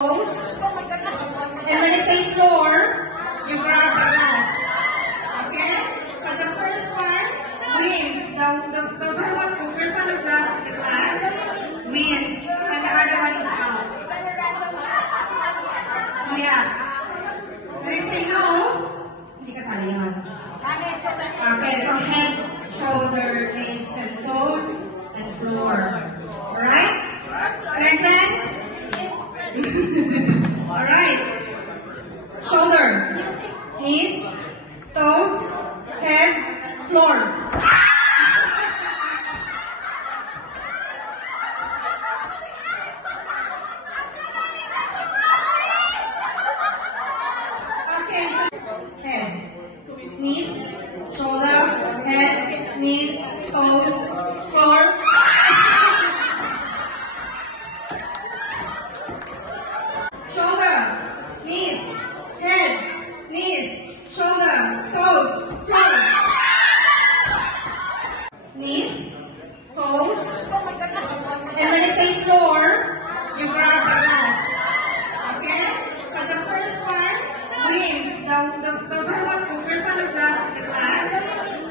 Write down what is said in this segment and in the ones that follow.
toes. And when I say floor, you grab the glass. Okay? So the first one wins. The first one who grabs the glass wins. And the other one is out. Yeah. When I say nose, hindi kasali yun. Okay, so head, shoulder, face, and toes, and floor. Alright? And then, alright. Shoulder, knees, toes, head, floor. Okay, head, knees, shoulder, head, knees, toes, floor. Shoulder, knees, head, knees, shoulder, toes, floor. Knees, toes. And when I say floor, you grab the glass. Okay? So the first one wins. The first one who grabs the glass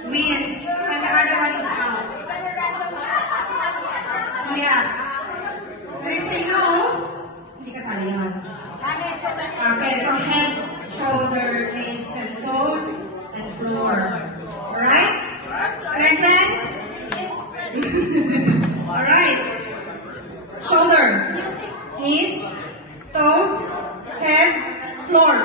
wins. And the other one is out. Yeah. When I say nose, hindi kasali yun. Okay, so head, shoulder, face, and toes, and floor. Alright? And then, alright. Shoulder, knees, toes, head, floor.